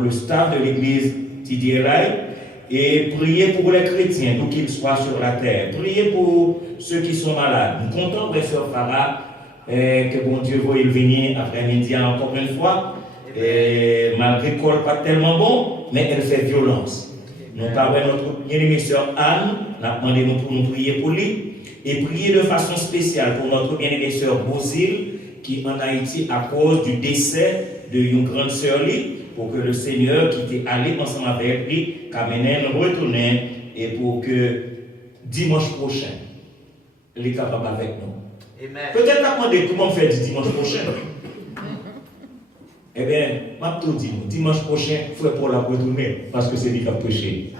le staff de l'église TDLI et priez pour les chrétiens, d'où qu'ils soient sur la terre. Priez pour ceux qui sont malades. Nous comptons, frère sœur Farah, que bon Dieu veuille venir après-midi encore une fois. Et malgré qu'elle n'est pas tellement bon, mais elle fait violence. Nous parlons notre bien-aimée sœur Anne, nous avons demandé pour nous prier pour lui, et prier de façon spéciale pour notre bien-aimée sœur Bozil, qui est en Haïti à cause du décès de une grande sœur, pour que le Seigneur qui était allé ensemble avec lui, qu'amène retourne, et pour que dimanche prochain, il est capable avec nous. Peut-être pas demander comment faire dimanche prochain. Eh bien, je vais te dire, dimanche prochain, il faut pour la retourner, parce que c'est lui qui a prêché.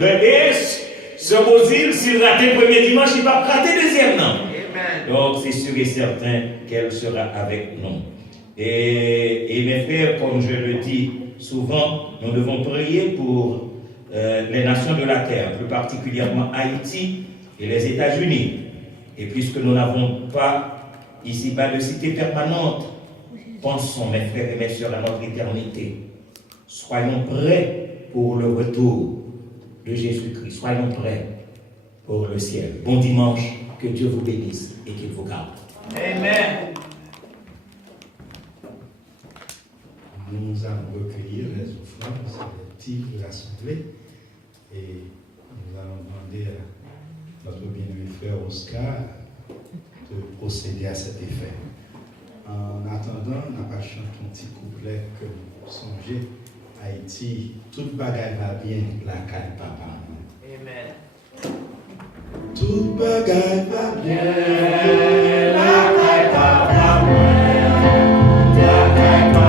Et ce Bozil, s'il rate le premier dimanche, il va rater le deuxième, non? Donc, c'est sûr et certain qu'elle sera avec nous. Et mes frères, comme je le dis souvent, nous devons prier pour les nations de la terre, plus particulièrement Haïti et les États-Unis. Et puisque nous n'avons pas ici-bas de cité permanente, pensons, mes frères et mes sœurs, à notre éternité. Soyons prêts pour le retour de Jésus-Christ. Soyons prêts pour le ciel. Bon dimanche, que Dieu vous bénisse et qu'il vous garde. Amen. Nous allons recueillir les offrandes, c'est les titres de l'Assemblée, et nous allons demander à notre bien-aimé frère Oscar de procéder à cet effet. En attendant, on n'a pas chanté un petit couplet que vous songez. Haïti, toute bagaille va bien, la caille papa. Amen. Toute bagaille va bien, la caille papa. La caille papa.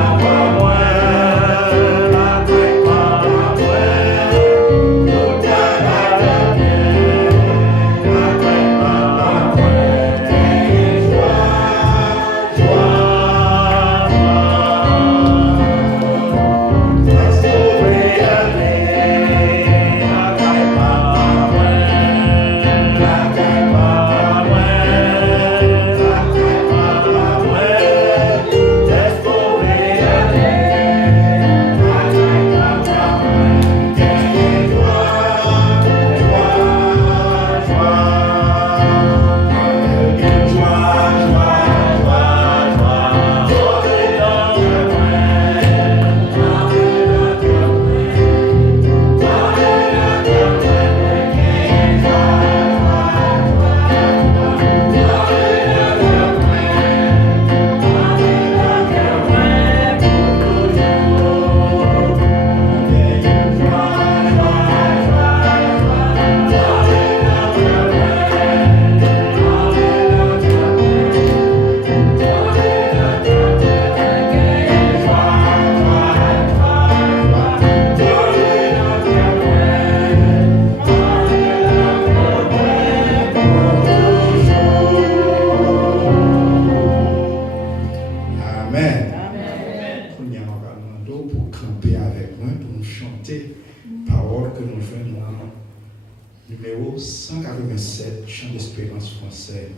Numéro 187, Chant d'espérance français.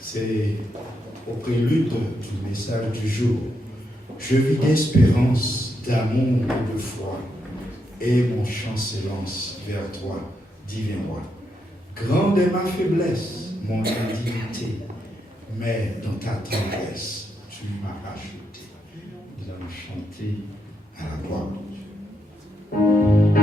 C'est au prélude du message du jour. Je vis d'espérance, d'amour et de foi, et mon chant s'élance vers toi, divin roi. Grande est ma faiblesse, mon indignité, mais dans ta tendresse, tu m'as ajouté. Nous allons chanter à la gloire de Dieu. Wow.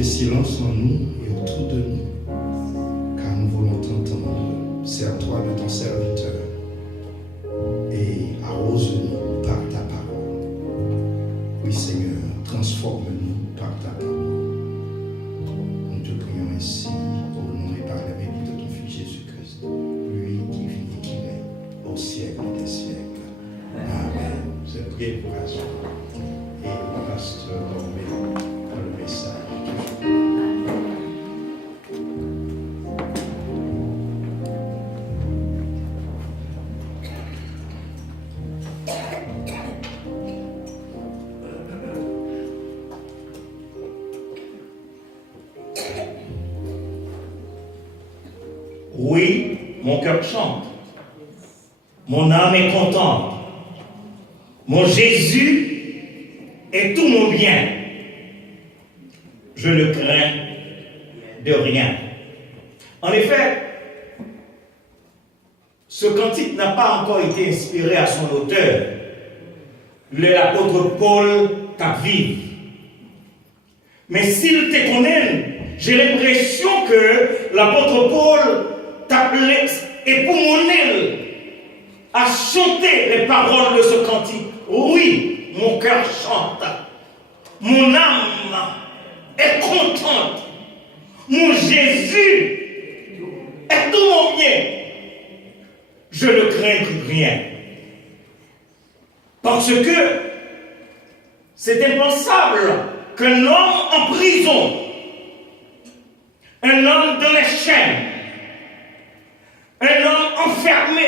fais silence en nous et autour de nous, car nous voulons t'entendre. Sers-toi de ton serviteur et arrose-nous par ta parole. Oui, Seigneur, transforme-nous par ta parole. Nous te prions ainsi au nom et par la bénédiction de ton Fils Jésus-Christ, lui qui vit et qui règne au siècle des siècles. Amen. C'est prié pour la suite. Et le pasteur Dormé dans le message. Oui, mon cœur chante. Mon âme est contente. Mon Jésus est tout mon bien. Je ne crains de rien. En effet, ce cantique n'a pas encore été inspiré à son auteur, l'apôtre Paul Taviv. Mais s'il te connaît, j'ai l'impression que l'apôtre Paul t'appelait et pour mon aile à chanter les paroles de ce cantique. Oui, mon cœur chante. Mon âme est contente. Mon Jésus est tout mon bien. Je ne crains rien. Parce que c'est impensable qu'un homme en prison, un homme dans les chaînes, un homme enfermé,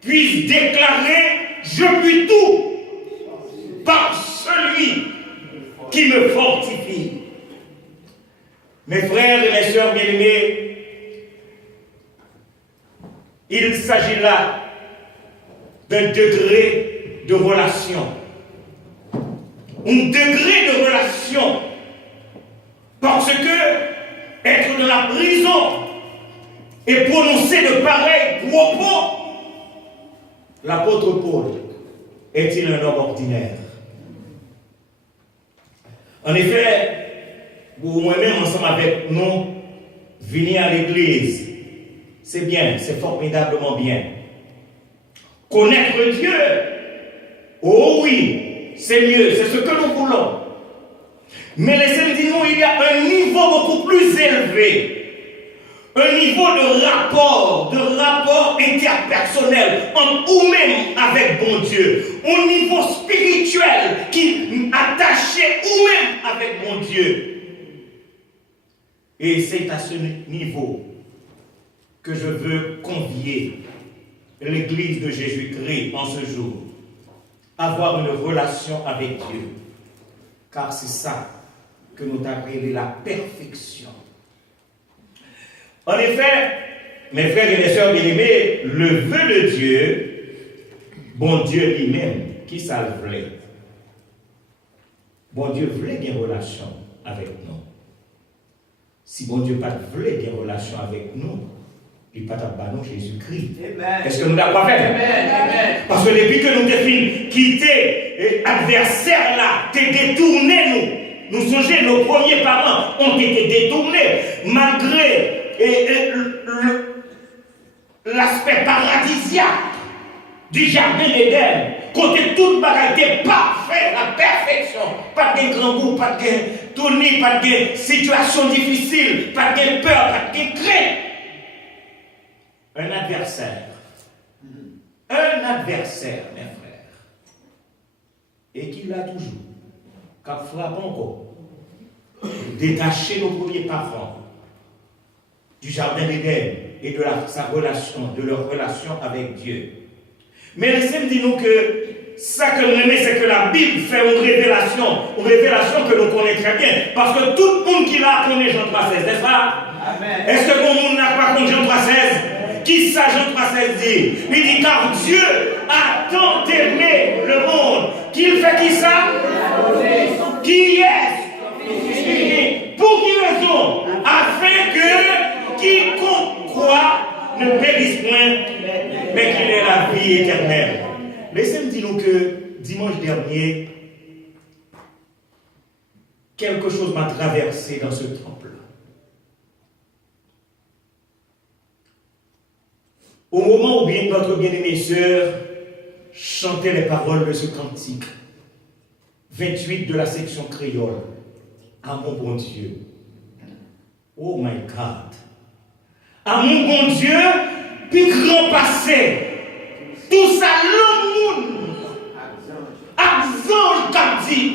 puisse déclarer « Je puis tout par celui qui me fortifie ». Mes frères et mes sœurs bien-aimés, il s'agit là d'un degré de relation. Un degré de relation. Parce que être dans la prison et prononcer de pareils propos, l'apôtre Paul est-il un homme ordinaire? En effet, vous moi-même ensemble avec nous, venir à l'église, c'est bien, c'est formidablement bien. Connaître Dieu, oh oui, c'est mieux, c'est ce que nous voulons. Mais laissez-moi dire, il y a un niveau beaucoup plus élevé. Un niveau de rapport interpersonnel entre vous-même avec bon Dieu. Un niveau spirituel qui attaché vous-même avec bon Dieu. Et c'est à ce niveau que je veux convier l'Église de Jésus-Christ en ce jour. Avoir une relation avec Dieu. Car c'est ça que nous avons appelé la perfection. En effet, mes frères et mes sœurs bien-aimés, le vœu de Dieu, bon Dieu lui-même, qui ça le voulait? Bon Dieu voulait une relation avec nous. Si bon Dieu pas voulait une relation avec nous, il n'a pas de Jésus-Christ. Est-ce que nous l'avons pas fait? Amen. Parce que depuis que nous avons quitté l'adversaire là, t'es détourné nous. Nous songeons, nos premiers parents ont été détournés malgré l'aspect paradisiaque du jardin d'Éden. Côté toute bagaille était parfait, la perfection. Pas de grand goût, pas de tournis, pas de situation difficile, pas de peur, pas de crainte. Un adversaire, mes frères, et qui l'a toujours, car frappe encore, détacher nos premiers parents du jardin d'Éden et de leur relation avec Dieu. Mais laissez-moi dire nous que ça que nous aimons, c'est que la Bible fait une révélation que nous connaissons très bien, parce que tout le monde qui l'a connaît Jean 3,16, n'est-ce pas? Amen. Est-ce que tout le monde n'a pas connu Jean 3,16? Qui ça Jean 3,16 dit? Il dit car Dieu a tant aimé le monde qu'il fait qui ça? Qui est? Pour qui raison? Afin que quiconque croit ne périsse point, mais qu'il ait la vie éternelle. Laissez-moi dire que dimanche dernier, quelque chose m'a traversé dans ce temple. Au moment où bien notre bien-aimée sœur chantait les paroles de ce cantique, 28 de la section créole, à mon bon Dieu. Oh my God. À mon bon Dieu, puis grand passé. Tout ça, l'homme monde. Axange, comme dit.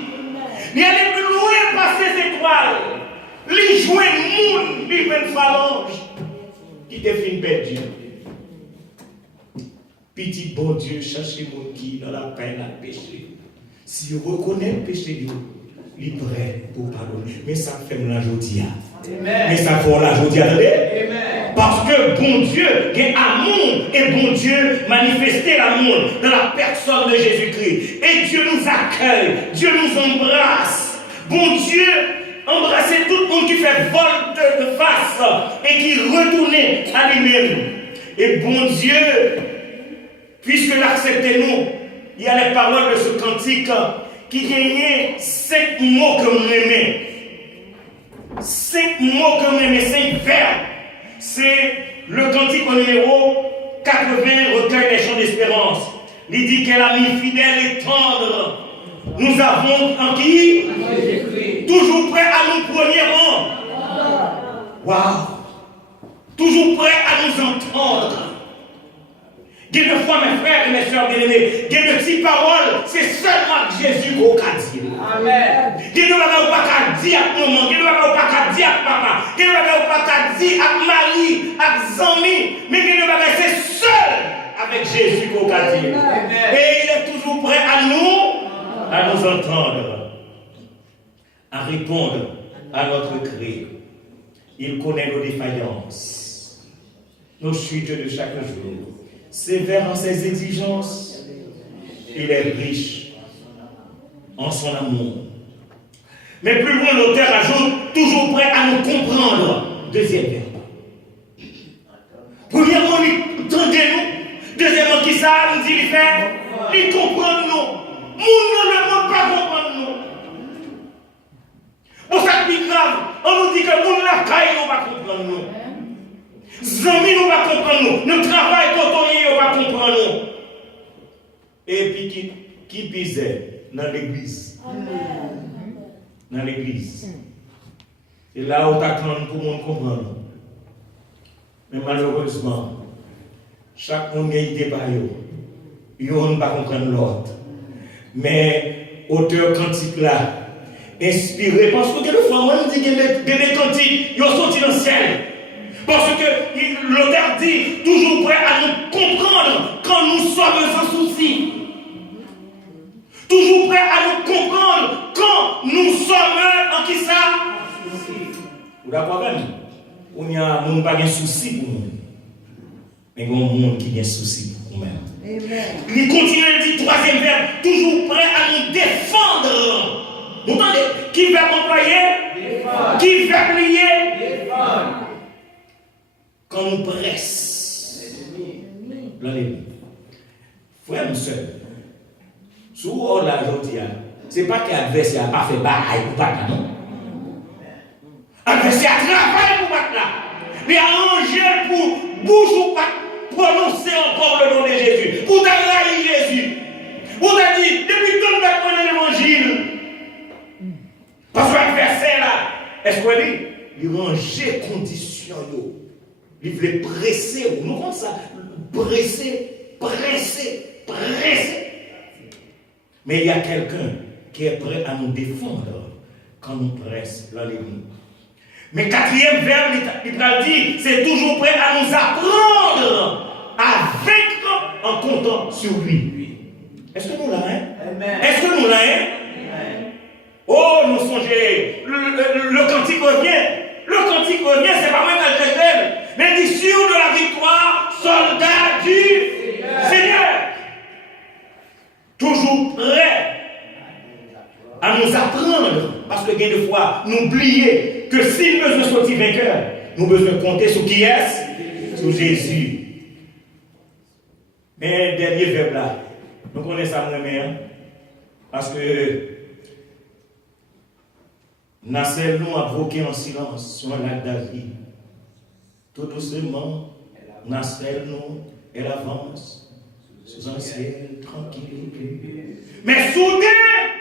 Il allait plus loin par ces étoiles. Les jouets monde, les 20 phalanges. Qui définit perdu. Petit bon Dieu, cherchez mon qui dans la peine à pécher. Si vous reconnaissez le péché, il est prêt pour pardonner. Mais ça fait la jodia. Mais ça fait la jodia. Parce que bon Dieu, il y a amour et bon Dieu manifestait l'amour dans la personne de Jésus-Christ. Et Dieu nous accueille, Dieu nous embrasse. Bon Dieu embrassait tout le monde qui fait volte de face et qui retournait à lui-même. Et bon Dieu, puisque l'acceptait nous, il y a les paroles de ce cantique qui gagnait 5 mots que vous aimez. 5 mots que vous aimez, 5 verbes. C'est le cantique au numéro 80, recueil des chants d'espérance. Il dit qu'elle a mis fidèle et tendre. Nous avons en qui? Toujours prêt à nous premièrement. Waouh! Toujours prêt à nous entendre. Il y a deux fois, mes frères et mes soeurs bien-aimés, il y a de petites paroles, c'est seulement Jésus qui a dit. Amen. Il y a de choses pas dire à maman, il y a de choses pas dire à papa, il y a de choses pas dire à Marie, à Zami, mais il y a de choses c'est seul avec Jésus qui a dit. Et il est toujours prêt à nous entendre, à répondre à notre cri. Il connaît nos défaillances, nos chutes de chaque jour. Sévère en ses exigences, il est riche en son amour. Mais plus loin, l'auteur ajoute toujours prêt à nous comprendre. Deuxième verbe. Premièrement, il tendait nous. Deuxièmement, qui ça nous dit, il fait, il comprend nous. Nous ne pouvons pas comprendre nous. Pour ça, c'est grave. On nous dit que nous ne pouvons pas comprendre nous. Zami nous va comprendre nous. Notre travail cotonnier nous va comprendre nous. Et puis qui pisait dans l'église. Dans l'église. Et là où t'attends pour nous comprendre. Mais malheureusement, chaque monde a une idée par eux. Ils ne pas comprendre l'autre. Mais auteur cantique là, inspiré, parce que quelquefois, moi je dis que des cantiques, ils sont sortis dans le ciel. Parce que l'auteur dit toujours prêt à nous comprendre quand nous sommes sans souci. Toujours prêt à nous comprendre quand nous sommes en qui ça? Vous d'accord même? On y a un monde qui a un souci pour nous. Mais il y a un monde qui a un souci pour nous-mêmes. Il continue à dire, troisième verbe, toujours prêt à nous défendre. Vous entendez? Qui verbe employer? Défendre. Qui verbe lier? Défendre. Quand on presse l'ennemi. Frère, monsieur, sous la journée, ce n'est pas que l'adversaire n'a pas fait bail pour battre, non? L'adversaire a travaillé pour battre là. Mais arrangé pour bouche ou pas prononcer encore le nom de Jésus. Pour t'arrailler Jésus. Pour te dire, depuis quand tu as connu l'évangile? Parce que l'adversaire là, est-ce qu'on dit? Il rangeait conditions. Il voulait presser, nous comme ça, presser. Mais il y a quelqu'un qui est prêt à nous défendre quand nous presse l'ennemi. Mais quatrième verbe, il dit, c'est toujours prêt à nous apprendre à vaincre en comptant sur lui. Est-ce que nous l'avons? Est-ce que nous l'avons? Oh, nous songez, le cantique revient. Le cantique revient, c'est pas moi qui le fais. Mais dit sûr de la victoire, soldat du Seigneur. Toujours prêt à nous apprendre. Parce que bien de fois, n'oubliez que si nous besoin sortir vainqueur, nous besoin compter sur qui est-ce? Sur Jésus. Mais dernier verbe là, nous connaissons ça moi-même. Parce que Nacelle nous a bloqué en silence sur un lac d'Asie. Tout doucement, Nacelle nous, elle avance sous un ciel tranquille. Mais soudain,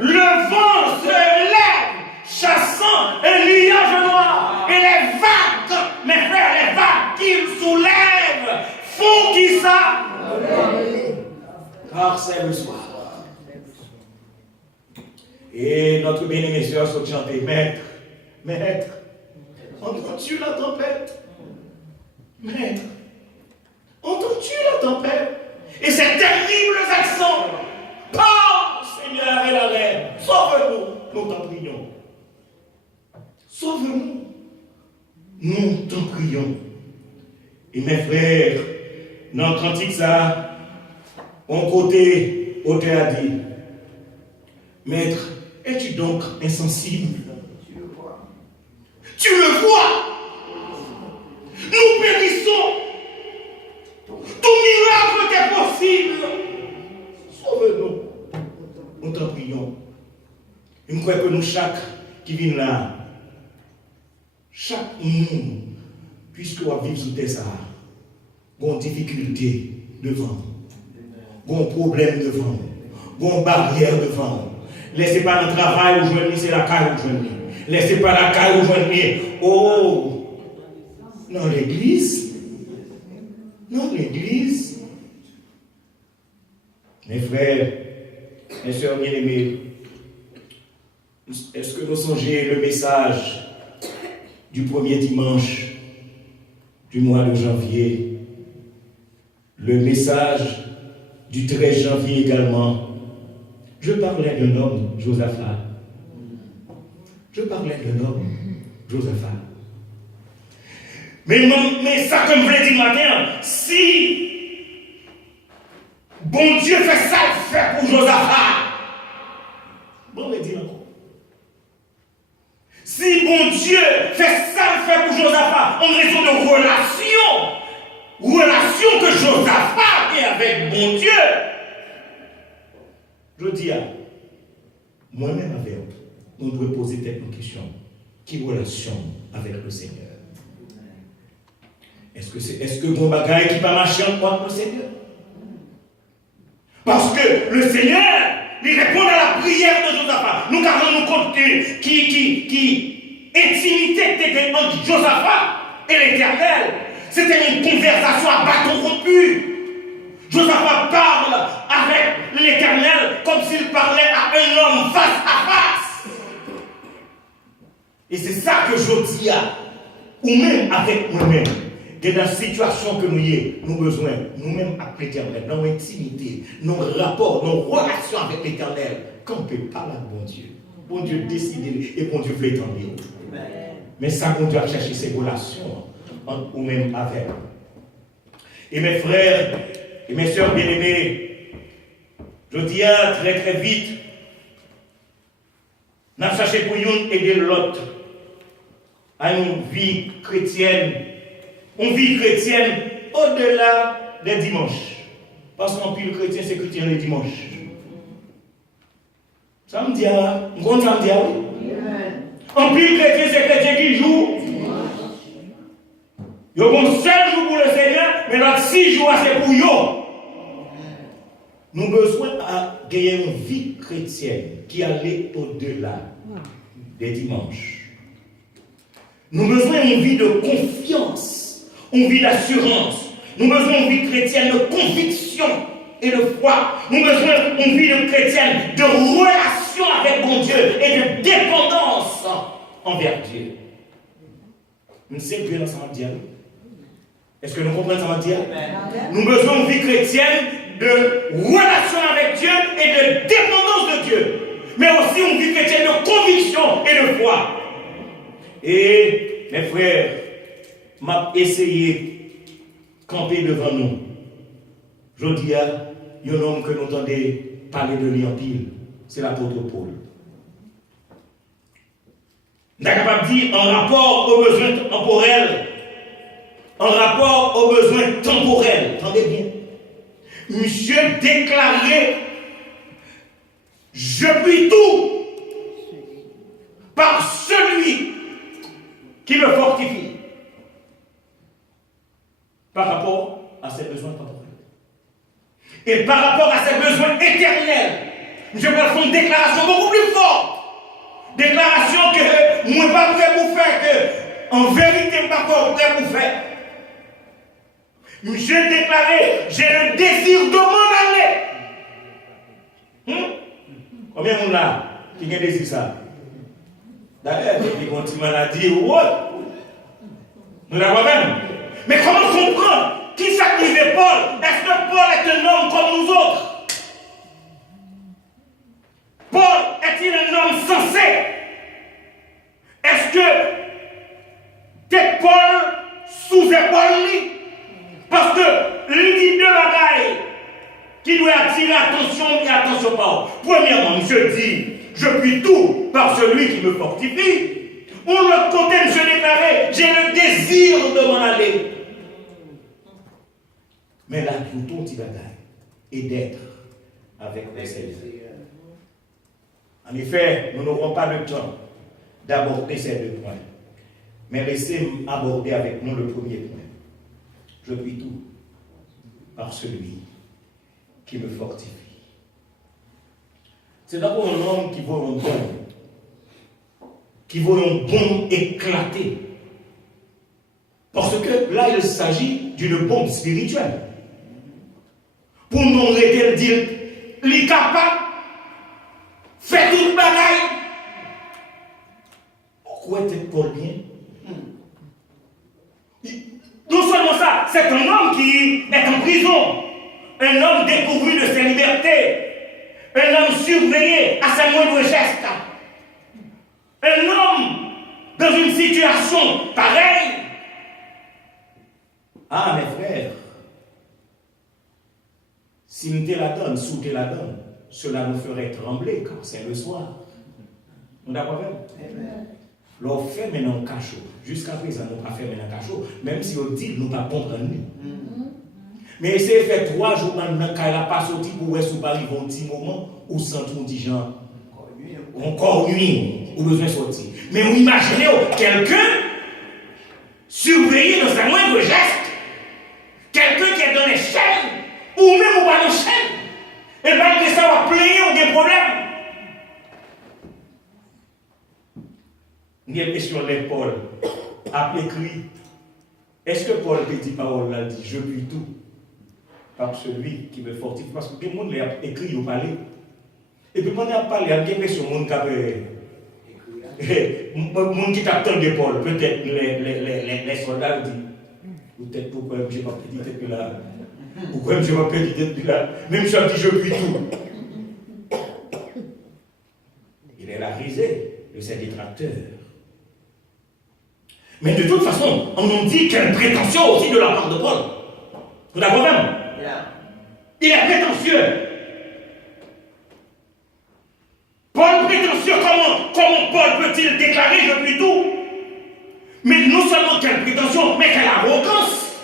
le vent se lève, chassant un nuage noir. Et les vagues, mes frères, les vagues qu'il soulève, font qui ça? Car c'est le soir. Et notre bien-aimé sœur se chanter, Maître, Maître, entends-tu la tempête? Maître, entends-tu la tempête? Et ces terribles accents, parle, Seigneur et la reine, sauve-nous, nous t'en prions. Sauve-nous, nous t'en prions. Et mes frères, dans le cantique ça, on côté, auteur a dit, Maître, es-tu donc insensible? Tu le vois. Nous périssons. Tout miracle est possible. Sauve-nous. Nous t'en prions. Et nous croyons que nous, chaque qui vient là, chaque monde, puisque on vit sous terre, on a une difficulté devant, on a un problème devant, on a une barrière devant. Laissez pas le travail aujourd'hui, c'est la caille aujourd'hui. Laissez pas la caille aujourd'hui. Oh, dans l'église. Dans l'église. Mes frères, mes soeurs bien-aimées, est-ce que vous songez le message du premier dimanche du mois de janvier? Le message du 13 janvier également. Je parlais d'un homme, Josaphat. Je parlais d'un homme, Josaphat. Mais ça, comme je l'ai dit matin, si bon Dieu fait ça, il fait pour Josaphat. Bon, on va dire encore. Si bon Dieu fait ça, il fait pour Josaphat, en raison de relation que Josaphat a avec bon Dieu. Je dis à moi-même avec on doit poser cette question. Quelle relation avec le Seigneur? Est-ce que mon bagage qui va marcher avec le Seigneur? Parce que le Seigneur, il répond à la prière de Josaphat. Nous avons nous compte qui intimité était entre Josaphat et l'Éternel. C'était une conversation à bâton rompu. Josaphat parle avec l'Éternel comme s'il parlait à un homme face à face. Et c'est ça que je dis à, ou même avec nous-mêmes, dans la situation que nous y nous besoin, nous-mêmes avec l'Éternel, dans l'intimité, nos rapports, nos relations avec l'Éternel, qu'on ne peut pas là, bon Dieu. Bon Dieu décide et bon Dieu veut étendre. Mais ça, bon Dieu a cherché ces relations entre nous-mêmes avec. Et mes frères et mes sœurs bien-aimées, je dis très très vite, nous avons cherché pour une aider l'autre à une vie chrétienne au-delà des dimanches. Parce qu'en plus le chrétien, c'est chrétien les dimanches. Ça me dit, ça me dit, oui. En plus le chrétien, c'est chrétien qui joue. Il y a un seul jour pour le Seigneur, mais l'autre 6 jours, c'est pour eux. Nous avons besoin de gagner une vie chrétienne qui allait au-delà des dimanches. Nous avons besoin d'une vie de confiance, une vie d'assurance. Nous avons besoin d'une vie chrétienne de conviction et de foi. Nous avons besoin d'une vie de chrétienne de relation avec mon Dieu et de dépendance envers Dieu. Nous sommes bien ensemble, Dieu. Est-ce que nous comprenons ça, Dieu? Nous avons besoin d'une vie chrétienne de relation avec Dieu et de dépendance de Dieu. Mais aussi une vie chrétienne de conviction et de foi. Et mes frères, m'a essayé de camper devant nous. Je dis à un homme que nous entendons parler de lui en pile, c'est l'apôtre Paul. Nous sommes capables de dire en rapport aux besoins temporels. En rapport aux besoins temporels. Entendez bien. Monsieur déclarait, je puis tout par celui qui me fortifie par rapport à ses besoins temporels. Et par rapport à ses besoins éternels, je vais faire une déclaration beaucoup plus forte. Déclaration que moi ne suis pas prêt pour faire, que en vérité, je ne suis pas prêt pour faire. J'ai déclaré, j'ai le désir de m'en aller. Combien de monde là qui a désir ça? D'ailleurs, il y a une maladie ou autre. Nous l'avons même. Mais comment comprendre qui s'activait Paul? Est-ce que Paul est un homme comme nous autres? Paul est-il un homme sensé? Est-ce que t'es Paul sous épaule lui? Parce que l'idée de bagaille qui doit attirer attention et attention par eux. Premièrement, je dis, je puis tout par celui qui me fortifie. Ou l'autre côté, je déclarais, j'ai le désir de m'en aller. Mais là, tout ton petit bagaille est d'être avec le Seigneur. En effet, nous n'aurons pas le temps d'aborder ces deux points. Mais laissez-moi aborder avec nous le premier point. Je puis tout par celui qui me fortifie. C'est d'abord un homme qui vaut un bon éclaté. Parce que là, il s'agit d'une bombe spirituelle. Pour nous arrêter de dire, il est capable, fait une bagaille. Pourquoi est-ce Paul bien? Non seulement ça, c'est un homme qui est en prison, un homme dépourvu de ses libertés, un homme surveillé à ses moindres gestes, un homme dans une situation pareille. Ah, mes frères, si nous te la donne, sous te la donne, cela nous ferait trembler quand c'est le soir. Nous d'accord même? L'on fait maintenant cachot. Jusqu'à présent, nous pas fait maintenant cachot, même si on dit nous pas comprendre. Mais c'est fait 3 jours maintenant qu'elle n'a pas sorti pour où ou pas arriver un petit moment où sans tout dit gens encore nuit ou besoin de sortir. Mais vous imaginez quelqu'un surveillé dans sa moindre geste, quelqu'un qui est dans les chaînes ou même pas dans les chaînes, et malgré ça, on va plaigner ou des problèmes. Il y a une question de Paul a écrit. Est-ce que Paul te dit parole là, dit je puis tout par celui qui me fortifie? Parce que tout le monde l'a écrit ou parlé. Et puis quand on a parlé, il y a une question de monde qui a monde qui t'attend de Paul. Peut-être les soldats disent peut-être pourquoi je n'ai pas pédit depuis là. Pourquoi je n'ai pas pédit depuis là. Même si on dit je puis tout. Il est la risée de ses détracteurs. Mais de toute façon, on nous dit qu'il y a une prétention aussi de la part de Paul. Vous d'accord même? Il est prétentieux. Paul prétentieux, comment Paul peut-il déclarer je puis tout? Mais non seulement quelle prétention, mais quelle arrogance.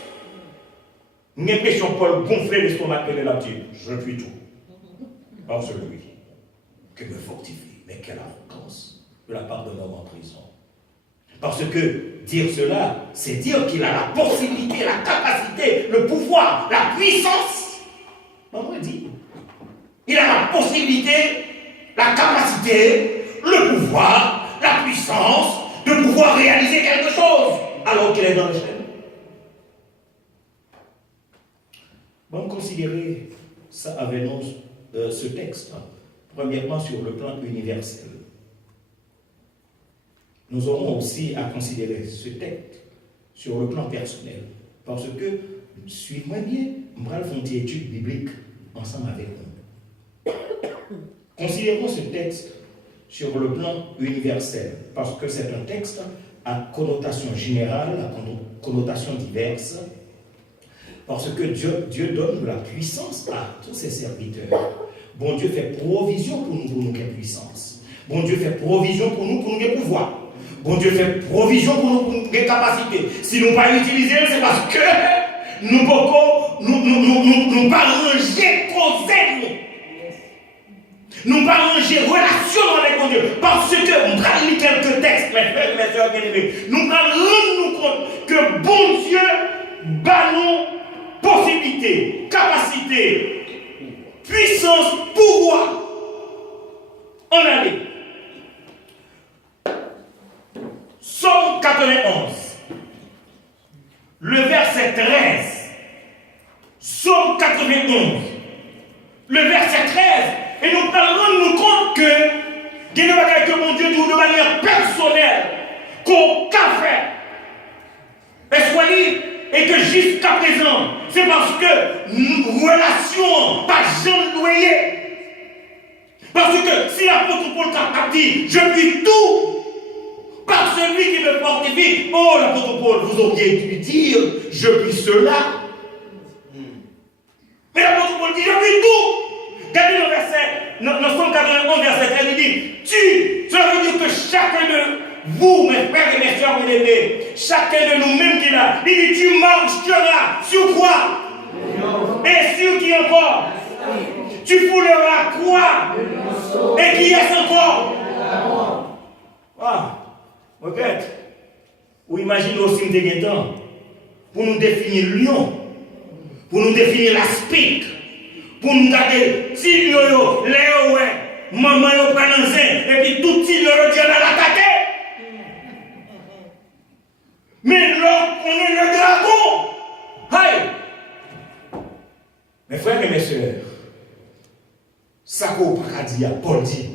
Une impression Paul gonflait l'estomac et la dit je puis tout. Par celui qui me fortifie. Mais quelle arrogance de la part de l'homme en prison. Parce que dire cela, c'est dire qu'il a la possibilité, la capacité, le pouvoir, la puissance. On dit. Il a la possibilité, la capacité, le pouvoir, la puissance de pouvoir réaliser quelque chose alors qu'il est dans le chaîne. Bon, considérez ça avec nous, ce texte, premièrement sur le plan universel. Nous aurons aussi à considérer ce texte sur le plan personnel. Parce que, suivez-moi bien, nous allons faire une étude biblique ensemble avec nous. Considérons ce texte sur le plan universel, parce que c'est un texte à connotation générale, à connotation diverse, parce que Dieu donne de la puissance à tous ses serviteurs. Bon Dieu fait provision pour nous quelle puissance. Bon Dieu fait provision pour nous quel pouvoir. Bon Dieu fait provision pour nous pour des capacités. Si nous ne pas utiliser, c'est parce que nous ne pas ranger causer nous. Nous pas ranger relation avec mon Dieu. Parce que nous avons quelques bien-aimés, nous allons rendre compte que bon Dieu bat nous possibilité, capacité, puissance, pouvoir. On allait. Somme 91. Le verset 13. Somme 91. Le verset 13. Et nous parlons nous compte que il y a des bagages que mon Dieu dit de manière personnelle qu'on a fait. Et que jusqu'à présent, c'est parce que nous relation pas jamais noyé. Parce que si l'apôtre Paul a dit, je puis tout par celui qui me fortifie. Oh, l'apôtre Paul, vous auriez pu dire, je puis cela. Mais l'apôtre Paul dit, je puis tout. Regardez le verset, dans Somme 91, verset 13, il dit, cela veut dire que chacun de vous, mes frères et mes soeurs bien-aimés, chacun de nous-mêmes qui est là, il dit, tu marcheras sur quoi? Et sur qui encore? Tu fouleras quoi? Et qui est encore? Ah, regarde. Ou imaginez aussi des temps pour nous définir lion, pour nous définir la spic, pour nous garder si yo, Léo, ouais, maman yo prend un zin, et puis tout petit yo dit on a l'attaqué. Mais là, on est le dragon. Hey! Mes frères et mes sœurs, ça qu'on pas dire, Paul dit,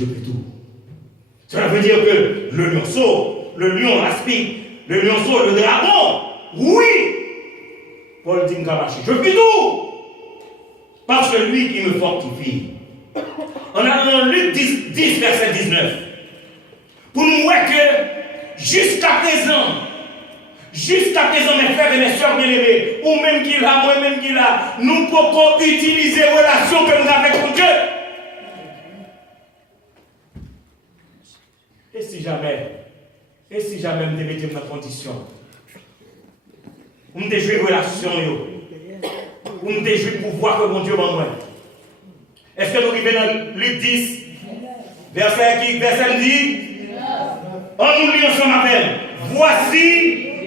je peux tout. Cela veut dire que le lionceau, le lion, la spic, le lionceau, le dragon, oui, Paul dit, je peux tout. Par celui qui me fortifie. On a dans Luc 10, verset 19. Pour nous voir que jusqu'à présent, mes frères et mes soeurs bien-aimés, ou même qu'il a, moi-même qu'il a, nous pouvons utiliser la relation que nous avons avec mon Dieu. Et si jamais nous mettons dans la condition, nous devons jouer relation, nous devons jouer le pouvoir que mon Dieu m'a donné. Est-ce que nous arrivons dans Luc 10, verset 10? On nous lit ensemble avec. Voici,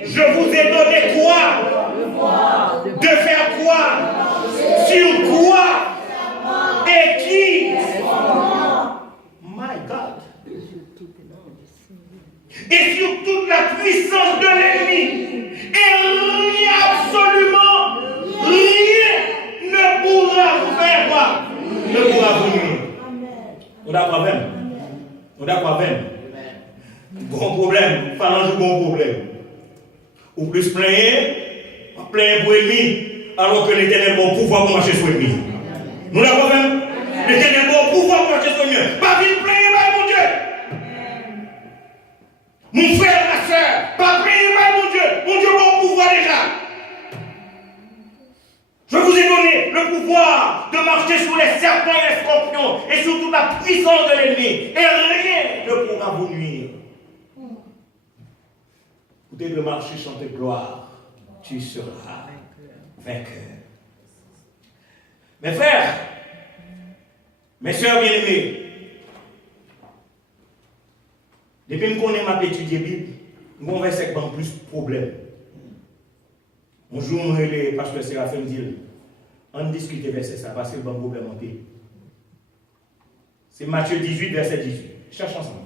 je vous ai donné quoi? De faire quoi? Sur quoi? Et qui? My God. Et sur toute la puissance de l'ennemi. Et rien, absolument rien ne pourra vous faire quoi? Ne pourra vous nuire. On a problème. Bon problème, parlant de bon problème. Ou plus plein pour l'ennemi, alors que l'Éternel bon pouvoir pour marcher sur l'ennemi. Nous l'avons même. L'Éternel bon pouvoir pour marcher sur l'ennemi. Pas vite plein, mon Dieu. Mon frère, ma soeur, pas plein, mon Dieu. Mon Dieu bon pouvoir déjà. Je vous ai donné le pouvoir de marcher sur les serpents et les scorpions et sur toute la puissance de l'ennemi. Et rien ne pourra vous nuire. Vous devez marcher, chanter gloire. Tu seras vainqueur. Mes frères, mes soeurs bien-aimées, depuis que je connais ma étudier la Bible, je vais essayer de plus de problèmes. Un jour, le pasteur Séraphin me dit, on discute de verset ça, parce que c'est un problème en pays. C'est Matthieu 18, verset 18. Cherche ensemble.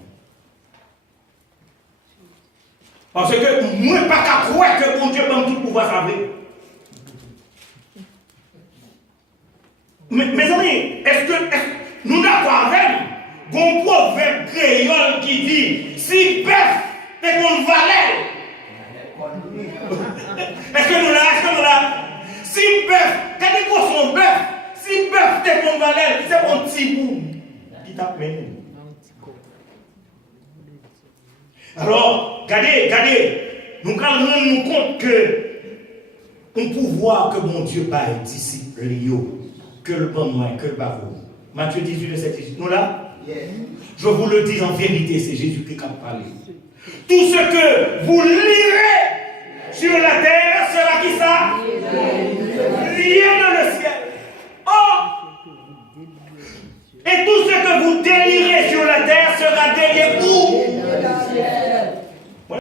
Parce que moi, je ne peux pas croire que mon Dieu m'a tout pouvoir savoir. Mes amis, est-ce que nous n'avons pas un proverbe créole qui dit si bœuf est qu'on valait? Est-ce que nous l'avons? Si bœuf, regardez quoi son bœuf? Si bœuf est qu'on valait, c'est mon petit bout qui t'a mené. Alors, regardez, nous allons nous compte que un pouvoir que mon Dieu baille d'ici, que le bon moins, que le bavou. Matthieu 18, verset 18. Nous là? Yes. Je vous le dis en vérité, c'est Jésus qui a parlé. Tout ce que vous lirez sur la terre